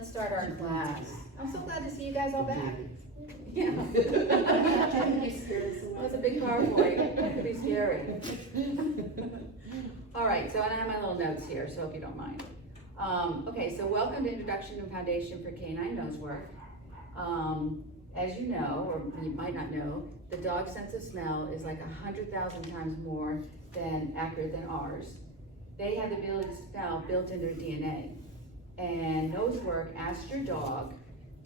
Let's start our class. I'm so glad to see you guys all back. Yeah. Well, it's a big PowerPoint. It could be scary. All right, so I have my little notes here, so if you don't mind. Okay, so welcome to Introduction and Foundation for Canine Nosework. As you know, or you might not know, the dog's sense of smell is like 100,000 times more accurate than ours. They have the ability to smell built into their DNA. And Nosework asks your dog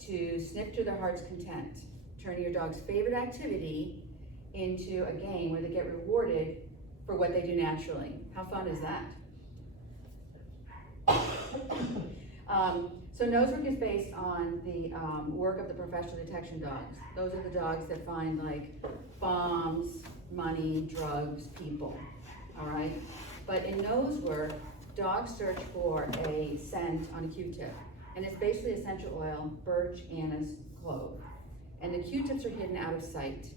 to sniff to their heart's content, turning your dog's favorite activity into a game where they get rewarded for what they do naturally. How fun is that? So Nosework is based on the work of the professional detection dogs. Those are the dogs that find like bombs, money, drugs, people, all right? But in Nosework, dogs search for a scent on a Q-tip. And it's basically essential oil, birch, anise, clove. And the Q-tips are hidden out of sight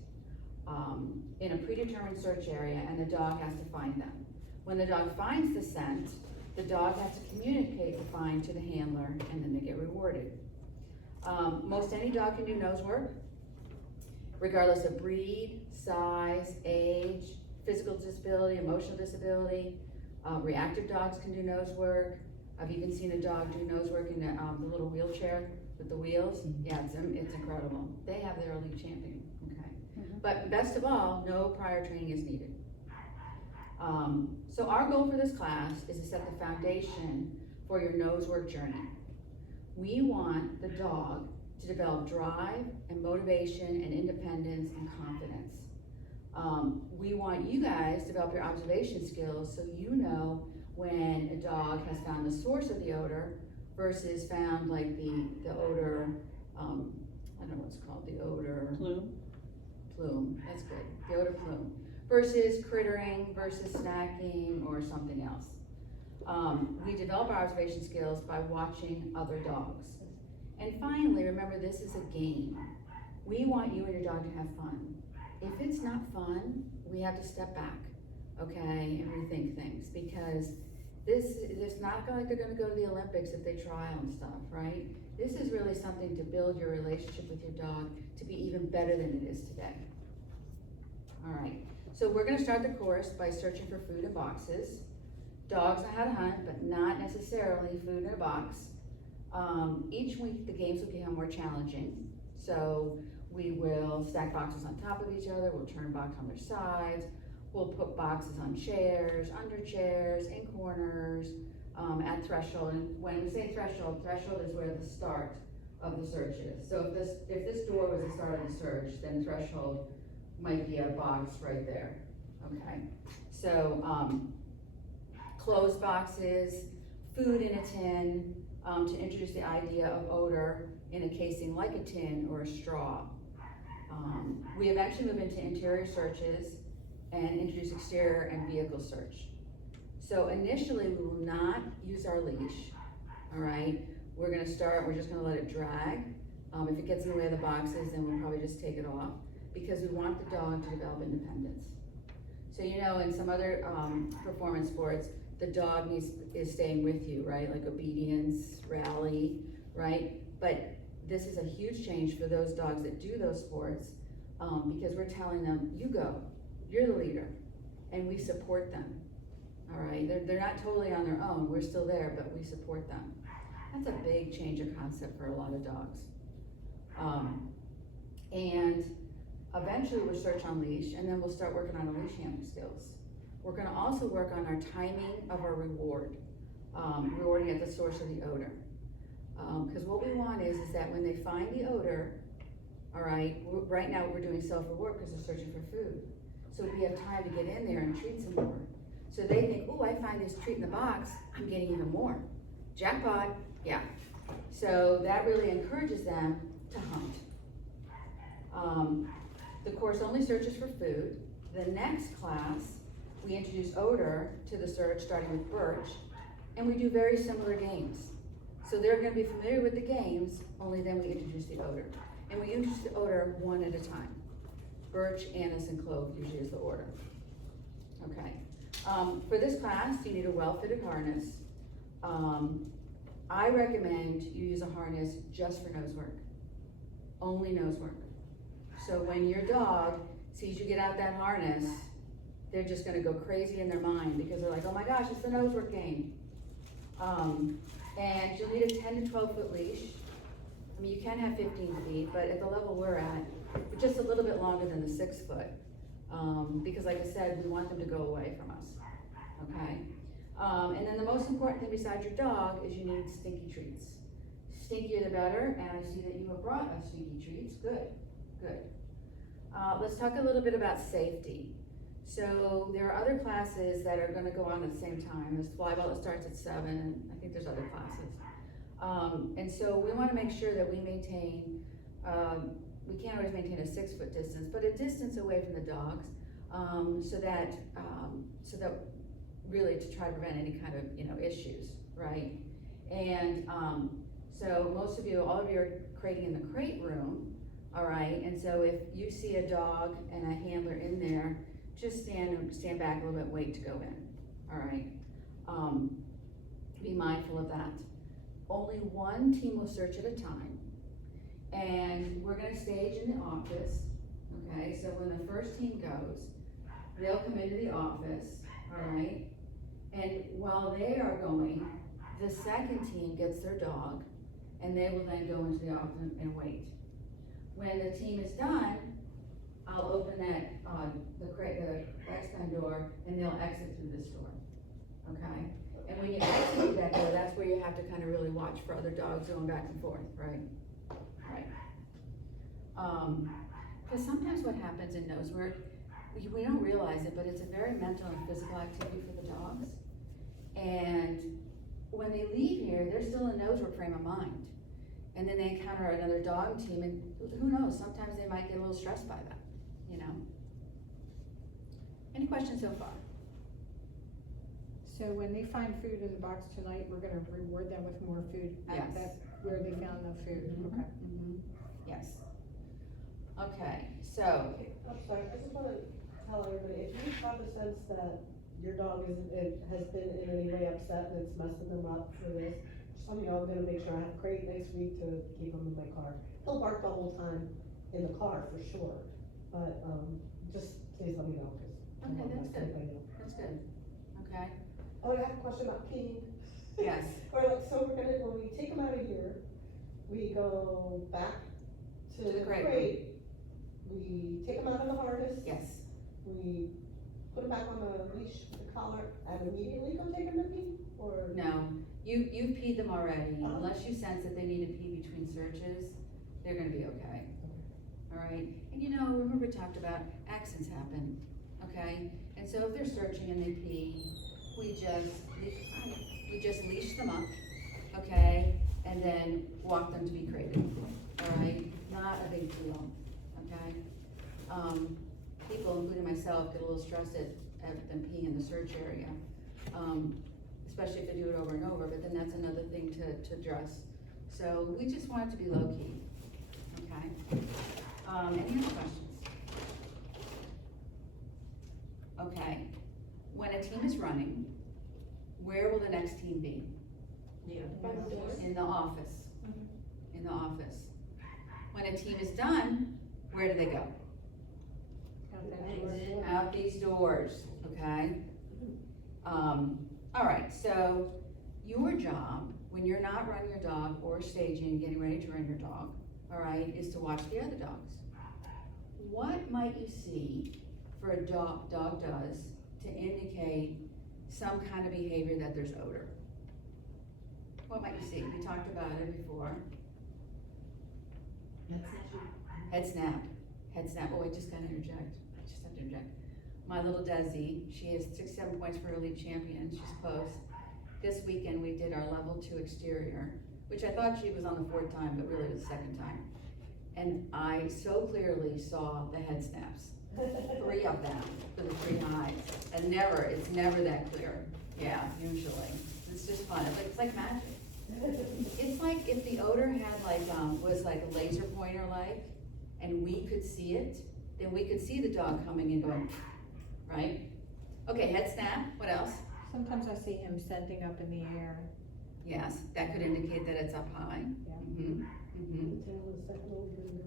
in a predetermined search area, and the dog has to find them. When the dog finds the scent, the dog has to communicate the find to the handler, and then they get rewarded. Most any dog can do Nosework, regardless of breed, size, age, physical disability, emotional disability. Reactive dogs can do Nosework. I've even seen a dog do Nosework in the little wheelchair with the wheels. Yeah, it's incredible. They have their elite champion, okay? But best of all, no prior training is needed. So our goal for this class is to set the foundation for your Nosework journey. We want the dog to develop drive and motivation and independence and confidence. We want you guys to develop your observation skills so you know when a dog has found the source of the odor versus found like the odor, I don't know what's called, the odor. Plume, that's good, the odor plume. Versus crittering, versus snacking, or something else. We develop our observation skills by watching other dogs. And finally, remember this is a game. We want you and your dog to have fun. If it's not fun, we have to step back, okay, and rethink things, because it's not like they're gonna go to the Olympics if they trial and stuff, right? This is really something to build your relationship with your dog to be even better than it is today. All right, so we're gonna start the course by searching for food in boxes. Dogs know how to hunt, but not necessarily food in a box. Each week the games will become more challenging. So we will stack boxes on top of each other, we'll turn boxes on their sides, we'll put boxes on chairs, under chairs, in corners, at threshold. And when we say threshold, threshold is where the start of the search is. So if this door was the start of the search, then threshold might be a box right there, okay? So closed boxes, food in a tin, to introduce the idea of odor in a casing like a tin or a straw. We eventually move into interior searches and introduce exterior and vehicle search. So initially we will not use our leash, all right? We're just gonna let it drag. If it gets in the way of the boxes, then we'll probably just take it off, because we want the dog to develop independence. So you know, in some other performance sports, the dog is staying with you, right? Like obedience, rally, right? But this is a huge change for those dogs that do those sports, because we're telling them, you go, you're the leader, and we support them, all right? They're not totally on their own, we're still there, but we support them. That's a big change of concept for a lot of dogs. And eventually we'll search on leash, and then we'll start working on our leash handling skills. We're gonna also work on our timing of our reward, rewarding at the source of the odor. Because what we want is that when they find the odor, all right, right now we're doing self-reward because they're searching for food. So we have time to get in there and treat some more. So they think, oh, I find this treat in the box, I'm getting even more. Jackpot, yeah. So that really encourages them to hunt. The course only searches for food. The next class, we introduce odor to the search, starting with birch, and we do very similar games. So they're gonna be familiar with the games, only then we introduce the odor. And we introduce the odor one at a time. Birch, anise, and clove usually is the order. Okay. For this class, you need a well-fitted harness. I recommend you use a harness just for nose work, only nose work. So when your dog sees you get out that harness, they're just gonna go crazy in their mind because they're like, oh my gosh, it's the nose work game. And you'll need a 10 to 12 foot leash. I mean, you can have 15 feet, but at the level we're at, it's just a little bit longer than the 6 foot. Because like I said, we want them to go away from us, okay? And then the most important thing besides your dog is you need stinky treats. Stinkier the better, and I see that you have brought us stinky treats, good, good. Let's talk a little bit about safety. So there are other classes that are gonna go on at the same time. There's flyball that starts at 7, and I think there's other classes. And so we wanna make sure that we maintain, we can't always maintain a 6 foot distance, but a distance away from the dogs, so that really to try to prevent any kind of, issues, right? And, so most of you, all of you are crating in the crate room, all right? And so if you see a dog and a handler in there, just stand back a little bit, wait to go in, all right? Be mindful of that. Only one team will search at a time. And we're gonna stage in the office, okay? So when the first team goes, they'll come into the office, all right? And while they are going, the second team gets their dog, and they will then go into the office and wait. When the team is done, I'll open that, the X-Pen door, and they'll exit through this door, okay? And when you exit through that door, that's where you have to kind of really watch for other dogs going back and forth, right? Right. Because sometimes what happens in Nosework, we don't realize it, but it's a very mental and physical activity for the dogs. And when they leave here, they're still in Nosework frame of mind. And then they encounter another dog team, and who knows, sometimes they might get a little stressed by that, Any questions so far? So when they find food in the box tonight, we're gonna reward them with more food Yes. where they found the food, okay? Mm-hmm. Yes. Okay, so, I'm sorry, I just wanna tell everybody, if you have a sense that your dog has been in any way upset and it's messing them up for this, just let me know, I'm gonna make sure I have a crate next week to keep him in my car. He'll bark the whole time in the car for sure, but, just please let me know, cause. okay, that's good, that's good, okay, Oh, I have a question about peeing. yes, Or so when we take him out of here, we go back to To the the crate. crate, we take him out of the harness. yes. We put him back on the leash, the collar, and immediately go take him to pee, or? No, you've peed them already, unless you sense that they need to pee between searches, they're gonna be okay. All right, and remember we talked about accidents happen, okay? And so if they're searching and they pee, we just leash them up, okay? And then walk them to be crated, all right? Not a big deal, okay? People, including myself, get a little stressed at them peeing in the search area, especially if they do it over and over, but then that's another thing to address. So we just want it to be low key, okay? Any other questions? Okay, when a team is running, where will the next team be? In the office, in the office. When a team is done, where do they go? Out these doors, okay? All right, so your job, when you're not running your dog or staging and getting ready to run your dog, all right, is to watch the other dogs. What might you see for a dog does to indicate some kind of behavior that there's odor? What might you see? We talked about it before. Head snap. Head snap. Oh, I just gotta interject. I just have to interject. My little Desi, she has 6-7 points for her league champion. She's close. This weekend we did our level 2 exterior, which I thought she was on the 4th time, but really it was the 2nd time. And I so clearly saw the head snaps. 3 of them for the 3 highs. And it's never that clear. Yeah, usually. It's just fun. It's like magic. It's like if the odor had was like a laser pointer and we could see it, then we could see the dog coming and going, right? Okay, head snap, what else? Sometimes I see him sending up in the air. Yes, that could indicate that it's up high. Yeah. Mhm, mhm. The tail is definitely gonna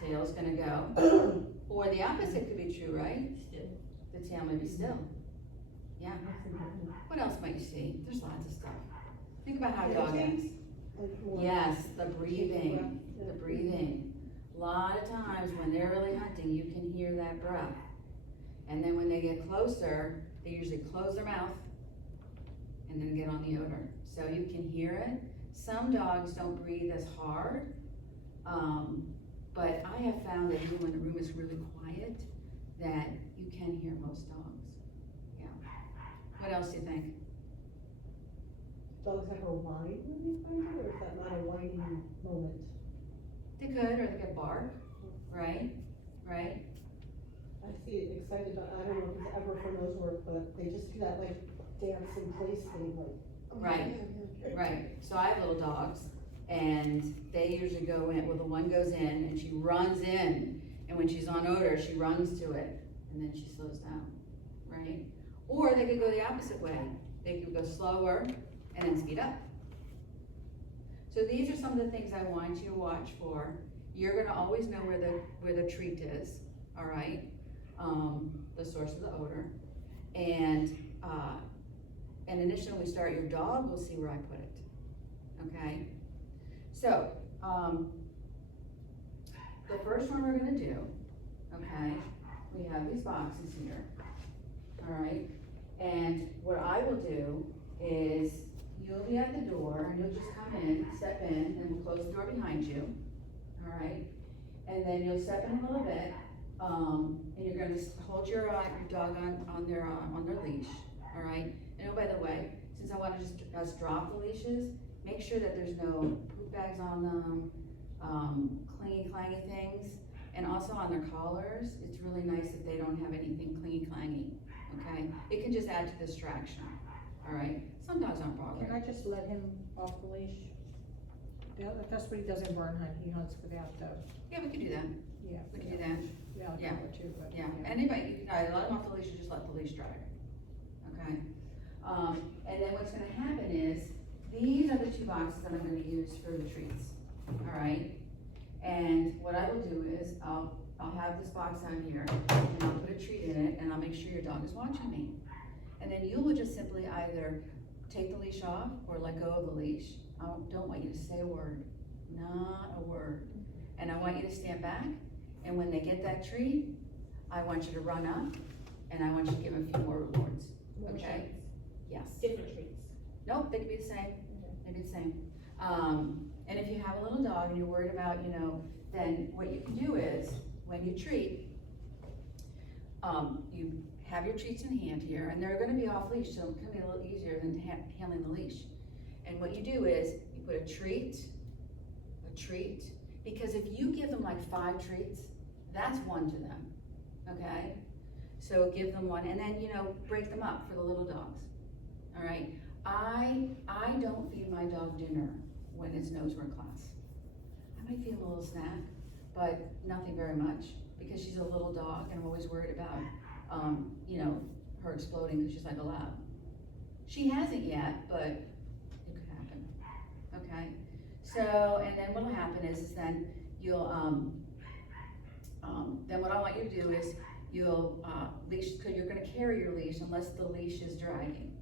Tail's gonna go. Or the opposite could be true, right? Still. The tail may be still. Yeah. go. What else might you see? There's lots of stuff. Think about how a Yeah, dog acts. James, like more- Yes, the breathing, Yeah. the breathing. A lot of times when they're really hunting, you can hear that breath. And then when they get closer, they usually close their mouth and then get on the odor. So you can hear it. Some dogs don't breathe as hard. But I have found that even when the room is really quiet, that you can hear most dogs. Yeah. What else do you think? Dogs ever whine when they find it, or is that not a whining moment? They could, or they could bark, right? Right? I see excited, I don't know if it's ever from Nosework, but they just do that like dance in place thing, like. oh, Right. yeah, yeah. Right, so I have little dogs, and they usually go in, well, the one goes in, and she runs in, and when she's on odor, she runs to it, and then she slows down, right? Or they could go the opposite way, they could go slower, and then speed up. So these are some of the things I want you to watch for. You're gonna always know where the treat is, all right? The source of the odor, and initially when we start your dog, we'll see where I put it, okay? So, the first one we're gonna do, okay, we have these boxes here, all right? And what I will do is, you'll be at the door, and you'll just come in, step in, and we'll close the door behind you, all right? And then you'll step in a little bit, and you're gonna hold your dog on their leash, all right? And oh, by the way, since I wanna just us drop the leashes, make sure that there's no poop bags on them, clingy clangy things, and also on their collars, it's really nice if they don't have anything clingy clangy, okay? It can just add to distraction, all right? Some dogs aren't bothered. Can I just let him off the leash? Yeah, that's what he does in barn hunt, he hunts without the, Yeah, we can do that, yeah. we can do that, Yeah, I'll Yeah. do it too, but. yeah. Anybody, you can either let them off the leash or just let the leash drag, okay? And then what's gonna happen is, these are the two boxes that I'm gonna use for the treats, all right? And what I will do is, I'll have this box out here, and I'll put a treat in it, and I'll make sure your dog is watching me. And then you will just simply either take the leash off or let go of the leash. I don't want you to say a word, not a word. And I want you to stand back, and when they get that treat, I want you to run up, and I want you to give them a few more rewards, More okay? treats. Yes. Different treats. Nope, they could be the same, they'd be the same. And if you have a little dog and you're worried about, then what you can do is, when you treat, you have your treats in hand here, and they're gonna be off leash, so it can be a little easier than handling the leash. And what you do is, you put a treat, because if you give them like 5 treats, that's one to them, okay? So give them one, and then, break them up for the little dogs, all right? I don't feed my dog dinner when it's Nosework class. I might feed him a little snack, but nothing very much, because she's a little dog, and I'm always worried about, her exploding, because she's like a lab. She hasn't yet, but it could happen, okay? So, and then what'll happen is then you'll, then what I want you to do is, you'll, leash, because you're gonna carry your leash unless the leash is dragging.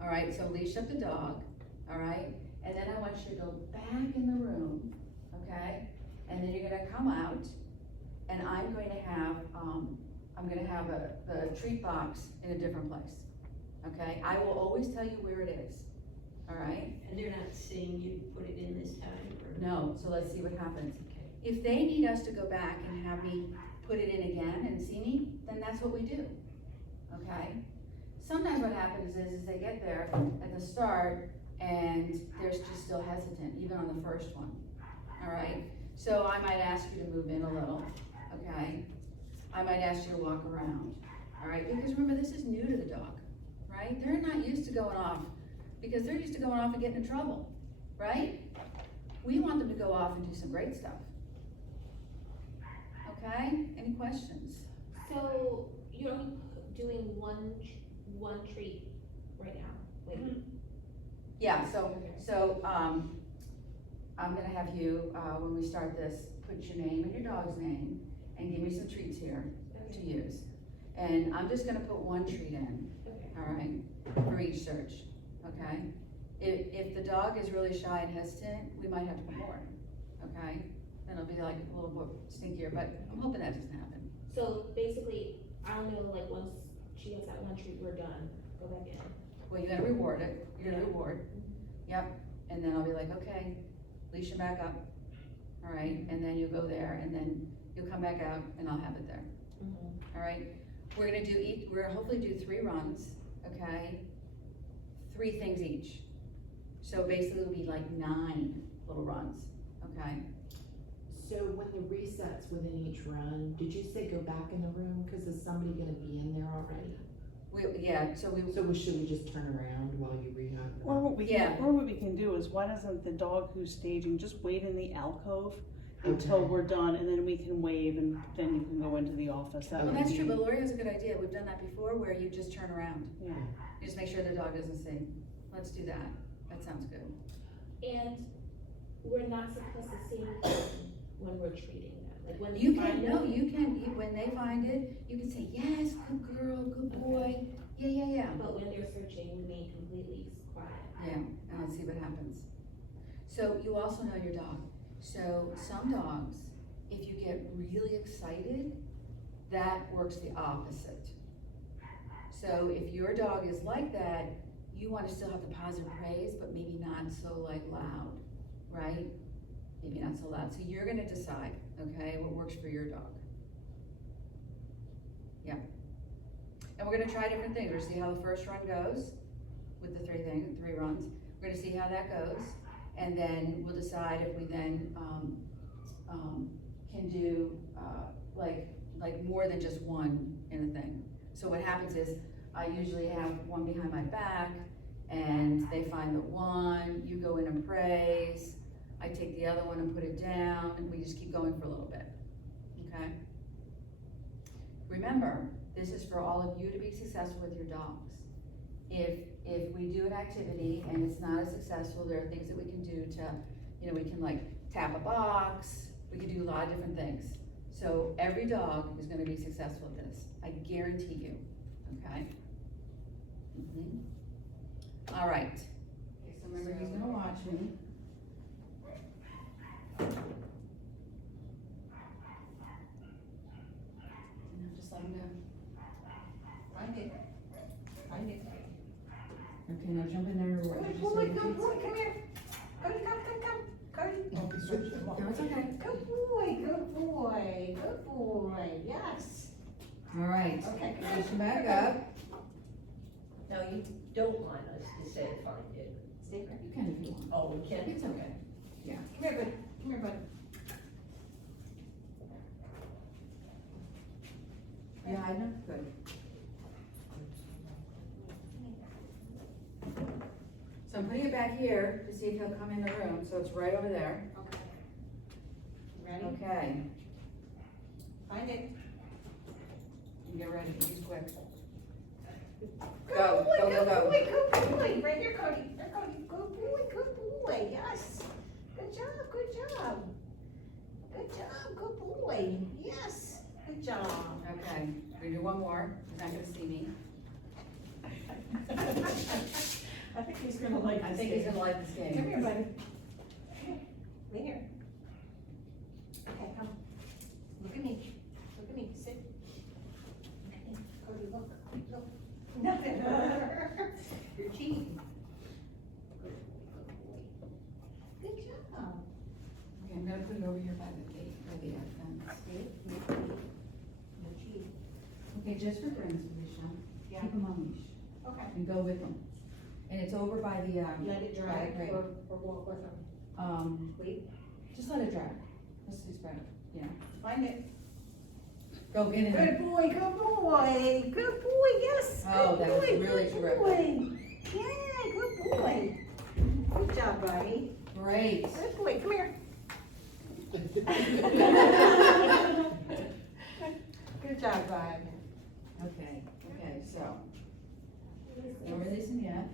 All right, so leash up the dog, all right? And then I want you to go back in the room, okay? And then you're gonna come out, and I'm going to have, the treat box in a different place, okay? I will always tell you where it is, all right? And they're not saying you put it in this time, or? No, so let's see what happens. Okay. If they need us to go back and have me put it in again and see me, then that's what we do, okay? Sometimes what happens is they get there at the start and they're just still hesitant, even on the first one, all right? So I might ask you to move in a little, okay? I might ask you to walk around, all right? Because remember, this is new to the dog, right? They're not used to going off, because they're used to going off and getting in trouble, right? We want them to go off and do some great stuff. Okay, any questions? So, you're only doing one treat right now, like, Yeah, so, I'm gonna have you, when we start this, put your name and your dog's name, and give me some treats here to use. And I'm just gonna put one treat in, Okay. all right, for each search, okay? If the dog is really shy and hesitant, we might have to put more, okay? Then it'll be like a little more stinkier, but I'm hoping that doesn't happen. So basically, I'll know like once she gets that one treat, we're done, go back in. Well, you're gonna reward it, you're gonna reward, yep, and then I'll be like, okay, leash him back up, all right, and then you'll go there, and then you'll come back out, and I'll have it there, all right? We're gonna we're gonna hopefully do 3 runs, okay? 3 things each. So basically it'll be like 9 little runs, okay? So when the resets within each run, did you say go back in the room, cause is somebody gonna be in there already? So Should we just turn around while you rehab? Or what we Yeah. can, or what we can do is, why doesn't the dog who's staging just wait in the alcove until Okay. we're done, and then we can wave, and then you can go into the office. That Well, would that's be- true, but Lori has a good idea, we've done that before, where you just turn around. Yeah. You just make sure the dog doesn't see. Let's do that, that sounds good. And we're not supposed to say anything when we're treating them, like when You they can, find no, it. when they find it, you can say, yes, good girl, good boy, yeah. But when they're searching, remain completely quiet. Yeah, and let's see what happens. So you also know your dog. So some dogs, if you get really excited, that works the opposite. So if your dog is like that, you wanna still have the positive praise, but maybe not so like loud, right? Maybe not so loud. So you're gonna decide, okay, what works for your dog. Yep. And we're gonna try different things. We're gonna see how the first run goes with the 3 runs. We're gonna see how that goes. And then we'll decide if we then, can do, like more than just one in a thing. So what happens is, I usually have one behind my back, and they find the one, you go in and praise, I take the other one and put it down, and we just keep going for a little bit, okay? Remember, this is for all of you to be successful with your dogs. If we do an activity and it's not as successful, there are things that we can do to, we can like tap a box, we can do a lot of different things. So every dog is gonna be successful at this, I guarantee you, okay? All right, okay, so remember, he's gonna watch me. And I'll just let him go. Find it. Okay, now jump in there. Good boy, come here. Cody, come. Cody. No, it's okay. Good boy, yes. All right, Okay, push him back up. Now, you don't want us to say find it. Stay there. You can if you want. Oh, we can? It's okay. Come here, bud. Yeah, I know, good. So I'm putting it back here to see if he'll come in the room, so it's right over there. Okay. Ready? Okay, Find it. you get ready, he's quick. Good Go, boy, go, go, good go. boy, good boy. Right here, Cody. There, Cody. Good boy, yes. Good job. Good boy, yes. Good job. Okay, we're gonna do one more, he's not gonna see me. I think he's gonna like I think he's gonna like this game. Come here, buddy. Come here. Okay, come. Look at me. Sit. Cody, look. Nothing. You're cheating. Good job. Okay, I'm gonna put it over here by the gate, by the fence. No cheating. Okay, just for friends, Felicia, Yeah. keep him on leash Okay. and go with him. And it's over by the, Let it dry Right. or walk with him. Wait. just let it dry. Let's just spread it, yeah. Find it. Go get in there. Good boy, yes. Oh, Good that was boy, really good terrific. boy. Yeah, good boy. Good job, buddy. Great. Good boy, come here. Good job, bud. Okay, so, don't release him yet.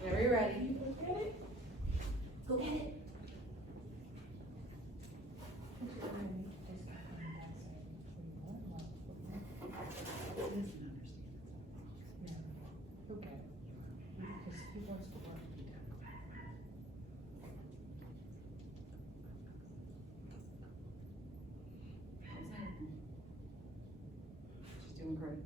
Whenever you're ready. Go get it. She's doing great.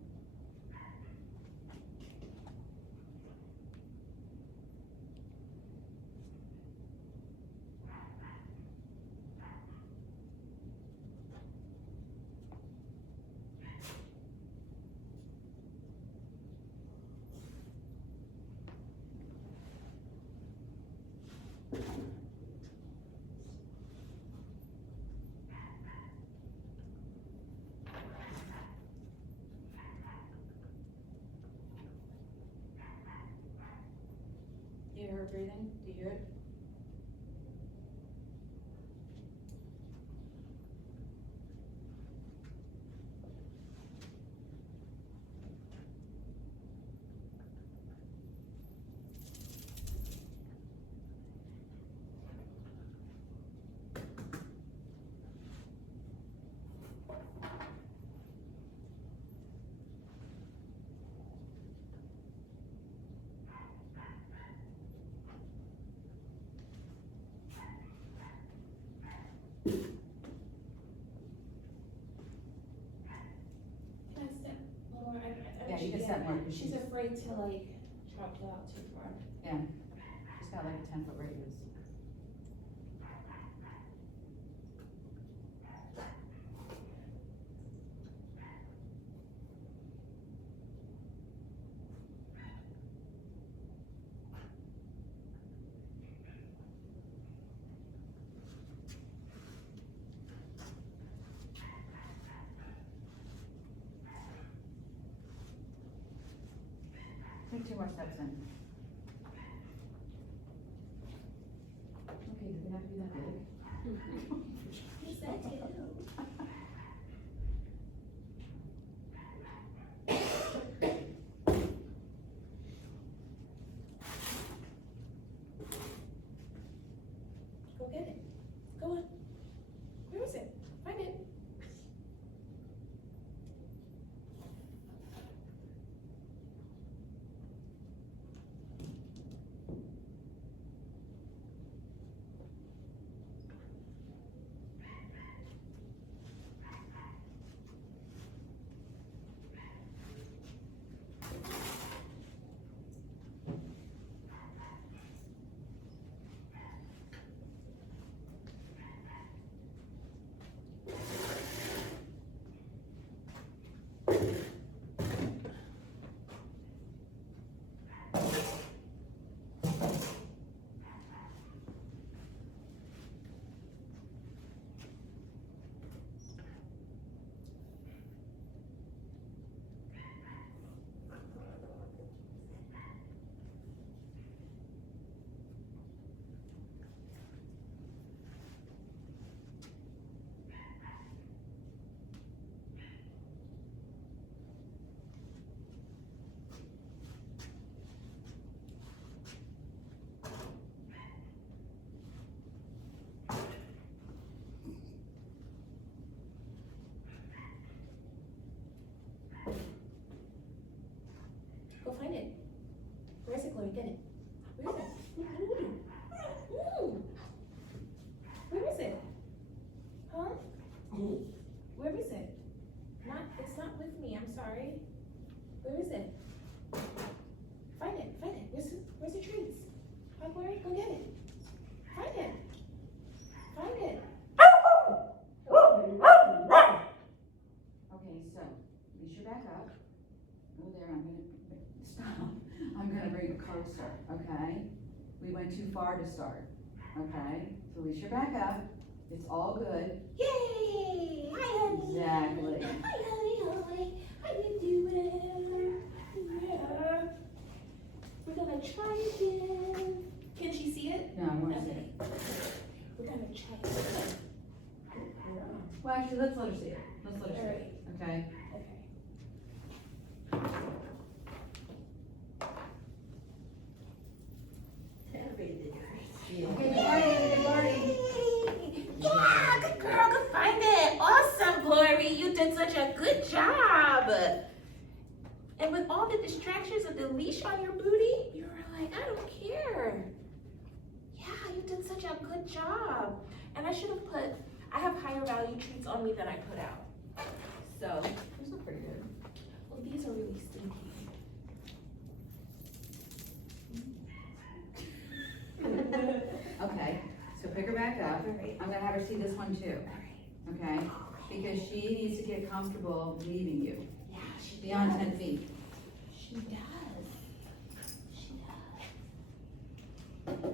Do you hear her breathing? Do you hear it? Can I step more? Yeah, you can step more, 'cause She's afraid to like travel out too far. She's got like a 10-foot radius. Take 2 more steps in. Okay, does it have to be that big? He said to. Go get it. Go on. Where is it? Find it. Go find it. Where is it, Chloe? Get it. Where is it? Ooh. Where is it? Huh? Where is it? It's not with me, I'm sorry. Where is it? Find it, find it. Where's the treats? Hi, Chloe, go get it. Find it. Find it. Okay, so, reach your back up. Go there, stop. I'm gonna bring it closer, okay? We went too far to start, okay? So reach your back up. It's all good. Yay! Hi, honey. Exactly. Hi, honey. How you doing? Yeah. We're gonna try again. Can she see it? No, I want to see Okay. it. We're gonna try again. Well, actually, let's let her see it. Let's let her see it, Alright. okay? Okay. Yeah. Good morning. Yeah, good girl, good find it. Awesome, Glory. You did such a good job. And with all the distractions of the leash on your booty, you were like, I don't care. Yeah, you did such a good job. And I should have I have higher value treats on me than I put out. So, Those look pretty good. well, these are really stinky. Okay, so pick her back up. Alright. I'm gonna have her see this one too, okay? Because she needs to get comfortable leaving you Yeah, she beyond does. 10 feet. She does. She does.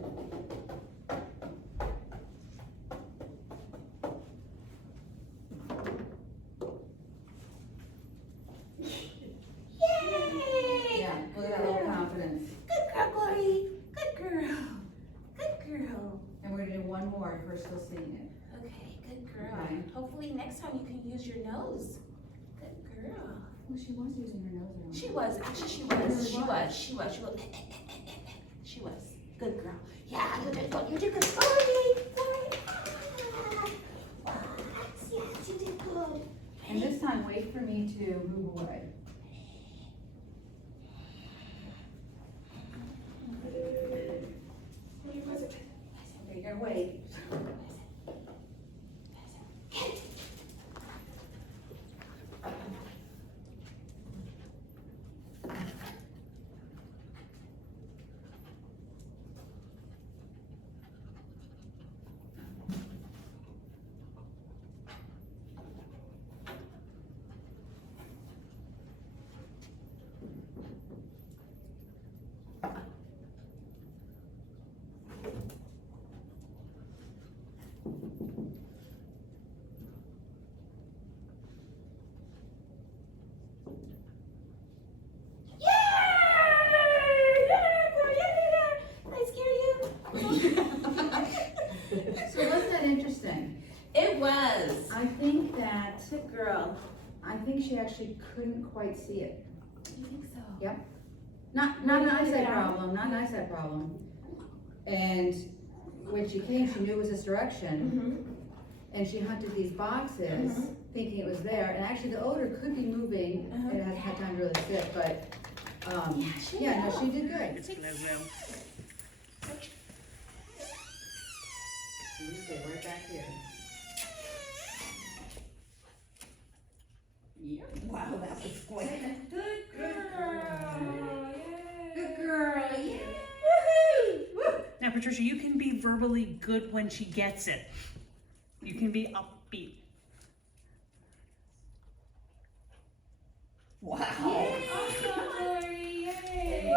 Yay! Yeah, look at that little confidence. Good girl, Glory. Good girl. Good girl. And we're gonna do one more if we're still seeing it. Okay, good girl. Okay. Hopefully next time you can use your nose. Good girl. Well, she was using her nose around. She was, actually she was. Really She was. was. She was. She was. She was. Good girl. Yeah, you did good. You did good. Glory. Glory. Ah. Yes, you did good. And this time, wait for me to move away. There you go. Wait. So wasn't that interesting? It was. I think that, Good girl. I think she actually couldn't quite see it. You think so? Yep. Not an eyesight Yeah. problem, not an eyesight problem. And when she came, she knew it was this direction, and she hunted these boxes, thinking it was there, and actually the odor could be moving, Uh-huh. it hasn't had time to really sit, but, she yeah, no, will. she did good. It's Nosework. You stay right back here. Wow, that was quick. Good girl. Good girl, yeah. Woohoo! Now, Patricia, you can be verbally good when she gets it. You can be upbeat. Wow. Awesome, Glory. Yay.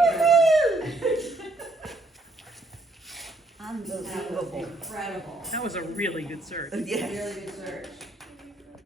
That was Unbelievable. incredible. That was a really good search. Yes. Really good search.